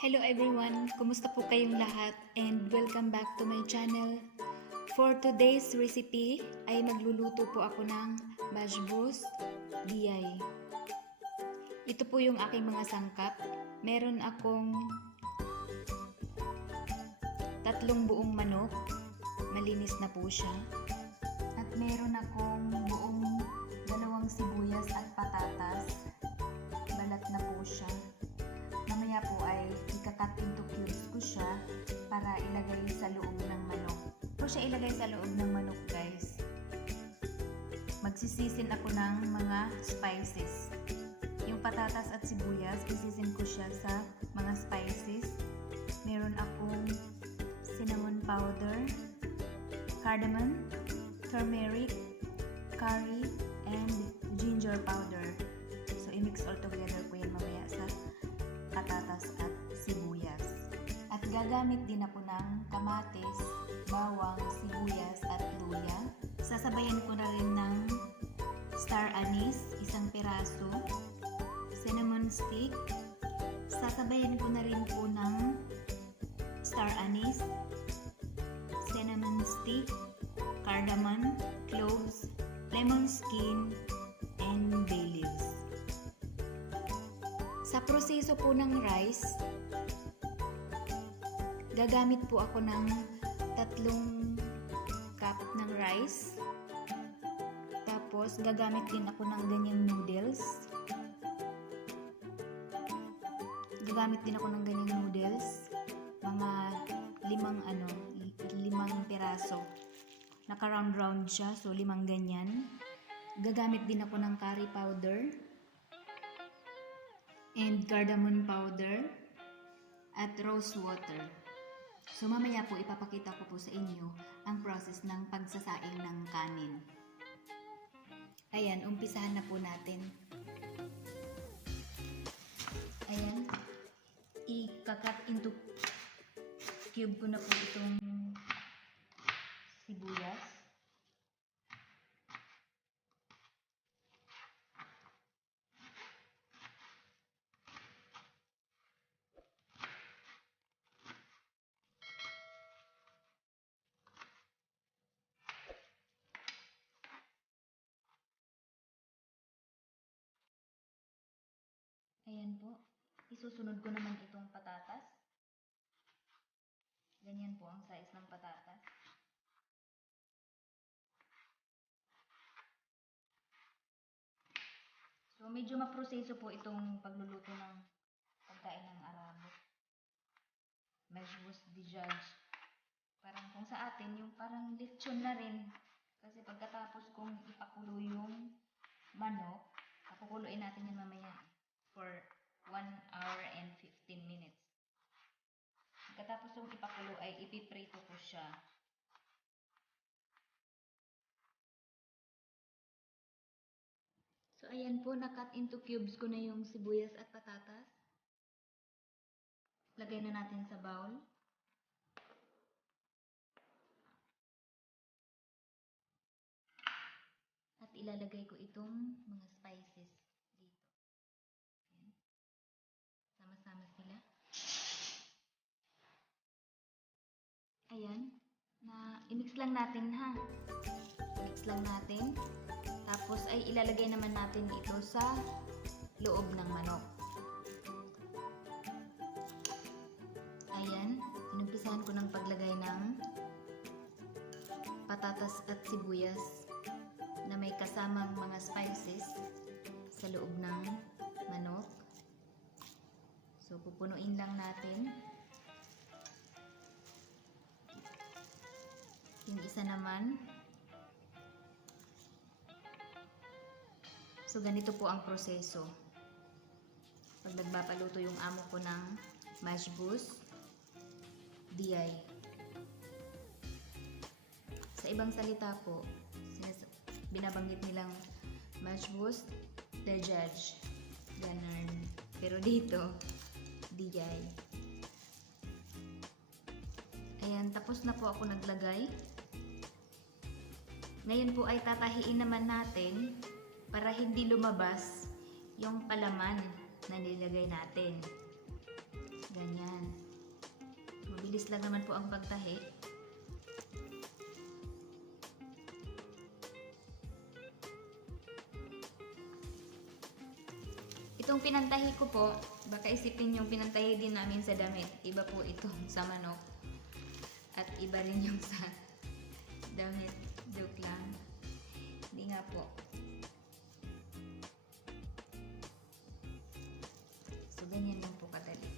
Hello everyone! Kumusta po kayong lahat? And welcome back to my channel. For today's recipe ay magluluto po ako ng Bashbos Diyay. Ito po yung aking mga sangkap. Meron akong tatlong buong manok. Malinis na po siya. At meron akong buong dalawang sibuyas at patatas. Balat na po siya. Mamaya po ay ikakat into cubes ko siya para ilagay sa loob ng manok. Po siya ilagay sa loob ng manok guys. Magsisisin ako ng mga spices. Yung patatas at sibuyas, isisin ko siya sa mga spices. Meron akong cinnamon powder, cardamom, turmeric, curry, and ginger powder. So, i-mix all together ko yan mamaya sa patatas. At gagamit din ako ng kamatis, bawang, sibuyas at luya. Sasabayan ko na rin ng star anise, isang piraso, cinnamon stick. Sasabayan ko na rin po ng star anise, cinnamon stick, cardamom, cloves, lemon skin, and bay leaves. Sa proseso po ng rice, gagamit po ako ng tatlong cup ng rice. Tapos, gagamit din ako ng ganyang noodles. Gagamit din ako ng ganyang noodles. Mga limang ano, limang piraso. Naka-round-round siya, so limang ganyan. Gagamit din ako ng curry powder and cardamom powder at rose water. So mamaya po ipapakita ko po sa inyo ang process ng pagsasaing ng kanin. Ayan, umpisahan na po natin. Ayan, ikakat into cube ko na po itong sibuyas. Ayan po. Isusunod ko naman itong patatas. Ganyan po ang size ng patatas. So, medyo maproseso po itong pagluluto ng pagkain ng Arabo. Mejbus di judge. Parang kung sa atin, yung parang lechon na rin. Kasi pagkatapos kong ipakulo yung manok, pakukuluin natin yan mamaya for 1 hour and 15 minutes. Pagkatapos yung ipakulo ay ipiprito ko siya. So, ayan po, na-cut into cubes ko na yung sibuyas at patatas. Lagay na natin sa bowl. At ilalagay ko itong mga spices dito. Ayan. Sama-sama sila. Ayan. Na, i-mix lang natin ha. Mix lang natin. Tapos ay ilalagay naman natin ito sa loob ng manok. Ayan. Inumpisahan ko ng paglagay ng patatas at sibuyas na may kasamang mga spices sa loob ng manok. So, pupunuin lang natin. Yung isa naman. So, ganito po ang proseso. Pag nagpapaluto yung amo ko ng mashbus, DI. Sa ibang salita po, binabanggit nilang mashbus, the judge. Ganun. Pero dito, DI. Ayan, tapos na po ako naglagay. Ngayon po ay tatahiin naman natin para hindi lumabas yung palaman na nilagay natin. Ganyan. Mabilis lang naman po ang pagtahi. Itong pinantahi ko po, baka isipin yung pinantahi din namin sa damit. Iba po itong sa manok. At iba rin yung sa damit. Joke lang. Po. So, ganyan lang po kadali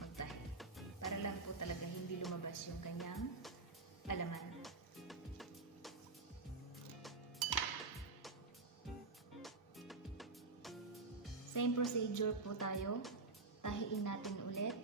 magtahi. Para lang po talaga hindi lumabas yung kanyang alaman. Same procedure po tayo. Tahiin natin ulit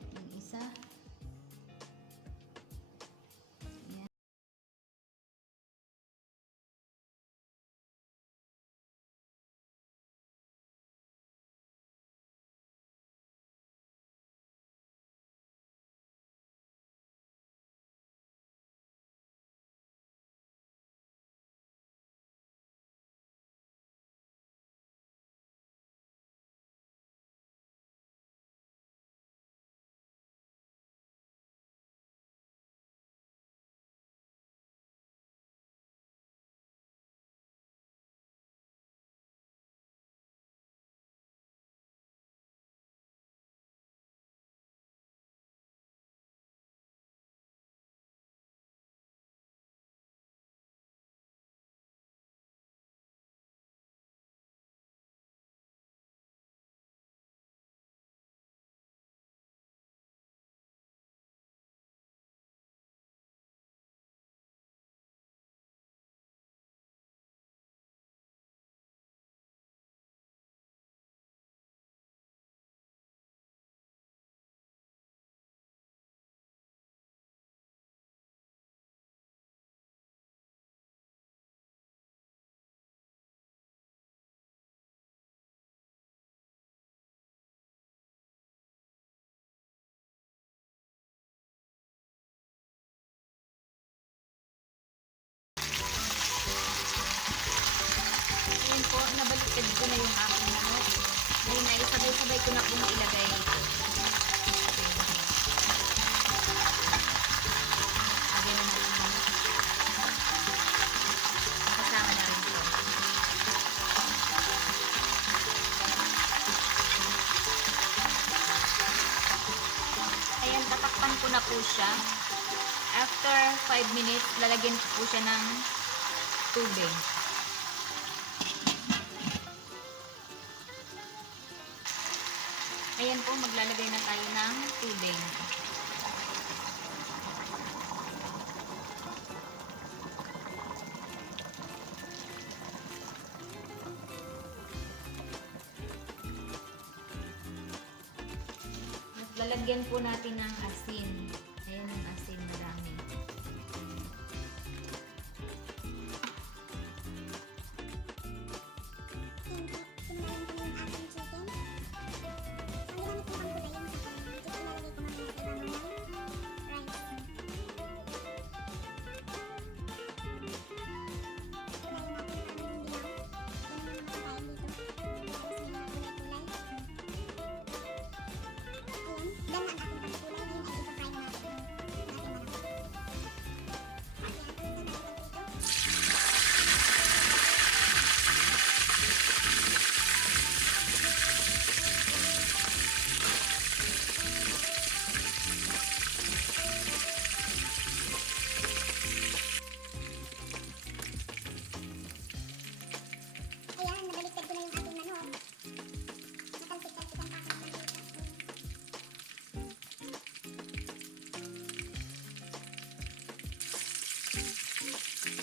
ay sabay-sabay ko na pong ilagay ito. Ayan, tatakpan ko na po siya. After 5 minutes, lalagyan ko po siya ng tubig. Ayan po, maglalagay na tayo ng tubig. Lalagyan po natin ng asin.